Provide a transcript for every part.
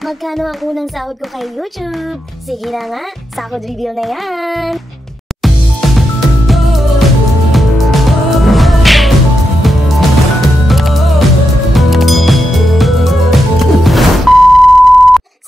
Magkano ang unang sahod ko kay YouTube? Sige na nga, sahod reveal na yan!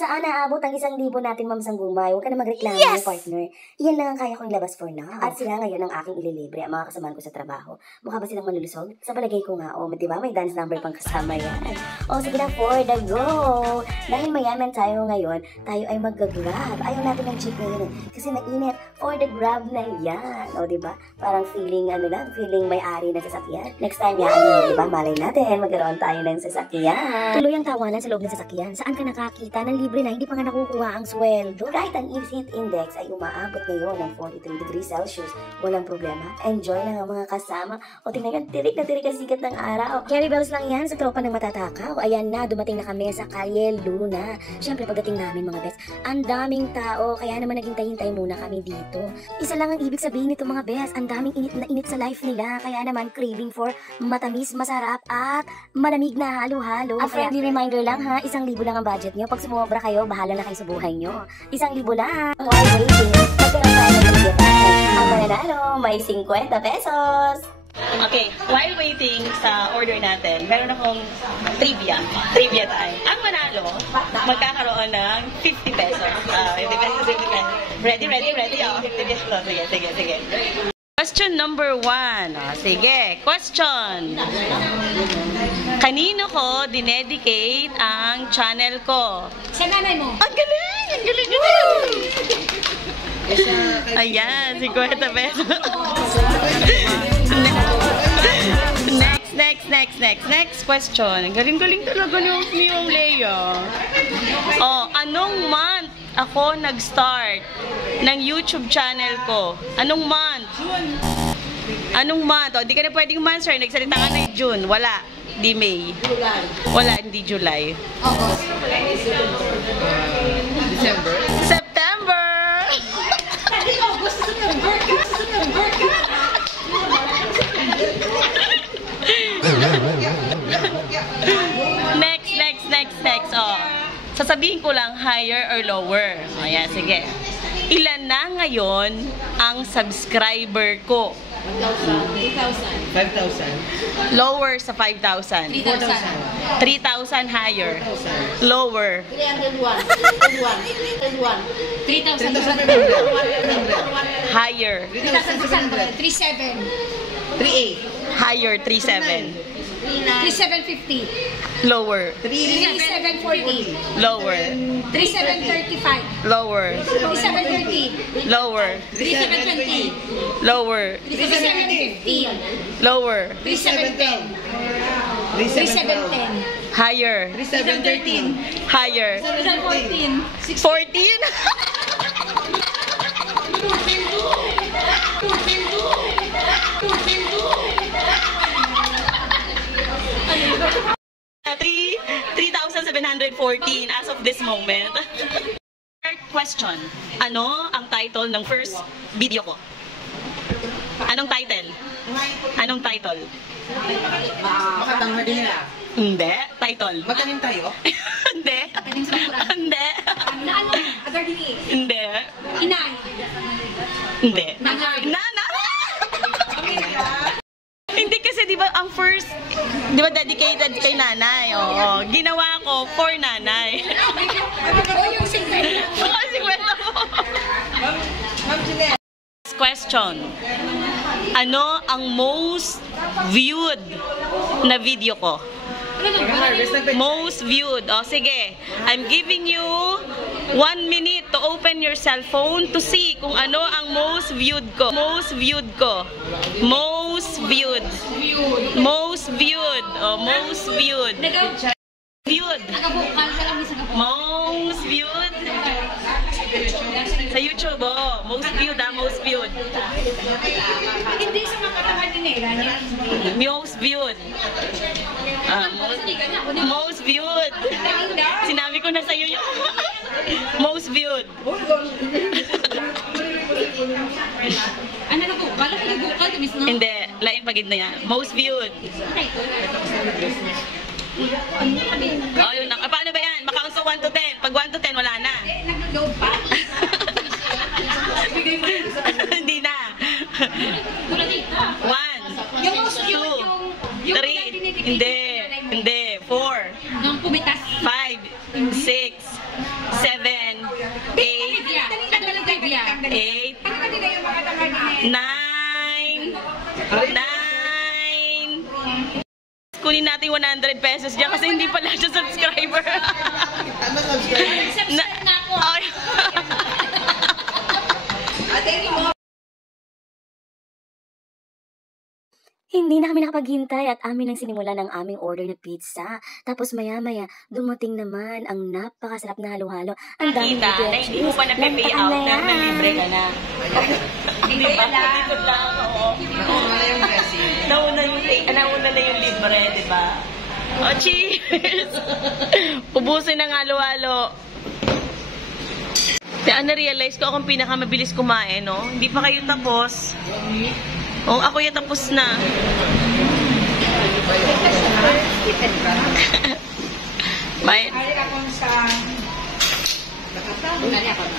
Saan naabot ang 1,000 natin, Ma'am Sanggumbay? Huwag ka na magreklamo, yes! Partner. Iyan lang ang kaya kong ilabas for now. At sila ngayon ang aking ililibre, ang mga kasamahan ko sa trabaho. Mukha ba silang malulusog? Sa palagay ko nga, di ba? May dance number pang kasama yan. Sige na, for the go! Dahil mayaman tayo ngayon, tayo ay mag-grab. Ayaw natin ng jeep ngayon kasi mainit. For the grab na yan. Di ba? Parang feeling, feeling may-ari na sasakyan. Next time yan, di ba? Malay natin, magkaroon tayo ng sasakyan. Tuloy ang tawanan sa loob ng sasakyan. Saan ka nakakita ng libre na hindi pa nga nakukuha ang sweldo? Kahit ang heat index ay umaabot ngayon ng 43 degrees Celsius, walang problema. Enjoy na nga mga kasama. Tingnan yan, tirik na tirik ang sikat ng araw. Carry bells lang yan sa tropa ng matatakaw. Ayan na, dumating na kami sa Calle Luna. Siyempre pagdating namin mga bes, ang daming tao, kaya naman naghintay-hintay muna kami dito. Isa lang ang ibig sabihin nito mga bes, ang daming init na init sa life nila, kaya naman craving for matamis, masarap at malamig na halo-halo. A friendly reminder lang ha, 1,000 lang ang budget nyo. Pag sumobra kayo, bahala na kayo sa buhay nyo. 1,000 lang. While waiting, magkaroon tayo ng pagkitay. Ang mananalo, may 50 pesos. Okay, while waiting sa order natin, meron akong trivia. Trivia time. Ang manalo, magkakaroon ng 50 pesos. 50 pesos. Ready? 50 pesos. Sige. Question number 1. Sige, question. Kanino ko dinedicate ang channel ko? Sa nanay mo. Ang galing! Ayan, 50 pesos. Next question. Galing-galing talaga ni Leia. Anong month ako nag-start ng YouTube channel ko? Anong month? Anong month? Di ka na pwedeng month, sir. Nagsalita ka na June. Wala. Di May. Wala, hindi July. December. September. Next. Sasabihin ko lang higher or lower. Ayan, sige. Ilan na ngayon ang subscriber ko? 5,000. Lower sa 5,000. 3,000 higher. Lower. 3,000. Higher. 3,700. 3,800. Higher, 3,700. 3,750. Lower. 3,740. Lower. 3,735. Lower. 3,730. Lower. 3,720. Lower. 3,715. Lower. 3,710. 3,710. Higher. 3,713. Higher. 3,714. 3,714 as of this moment. Third question. Ano ang title ng first video ko? Anong title? Makatanghad din nila. Hindi. Title. Magtanim tayo? Hindi. Hindi. Hindi. Inay. Hindi. Nanay. Hindi kasi di ba ang first, di ba dedicated kay nanay? Oo. Ginawa ko for nanay. Yung secret. Question. Ano ang most viewed na video ko? Most viewed. Sige. I'm giving you 1 minute to open your cell phone to see kung ano ang most viewed ko. Most viewed. Most viewed. Most viewed. Most viewed. Sa YouTube, most viewed. Hindi sa mga katawan ni Nera. Most viewed. Most viewed. Sinabi ko na sa'yo yun. Most viewed. Ano na po? Kala ko nag-vocal tumis na? Hindi. Lain pagid na yan. Most viewed. Paano ba yan? Makaunt sa 1 to 10. Pag 1 to 10, wala na. Nag-load pa. Bigay mo yun sa Hindi na. 1, Yung most cute, 2, 3, hindi, 4, Nung pumitas. 5, 6, 7, 8, 9, 9. Kunin natin 100 pesos dyan kasi hindi pala siya subscriber. Subscribe na ako. Ay. Hindi na kami nakapaghintay at amin ang sinimulan ng aming order na pizza. Tapos maya-maya, dumating naman ang napakasarap na halo-halo. Ang daming Kita na hindi mo pa na-pay out na libre ka na. Hindi ba? Dito lang, oo. Nauna na yung libre, di ba? Oh, cheers! Ubusin ng halo-halo. Kaya na-realize ko akong pinakamabilis kumain, no? Hindi pa kayo tapos. Oh, ako yung tapos na. Bayad. Ay, ako sa... Nali ako na.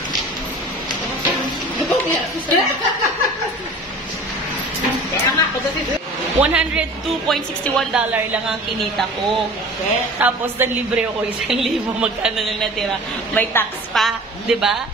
102.61 lang ang kinita ko. Tapos, libre ako 1,000. Magkano nang natira? May tax pa, di ba?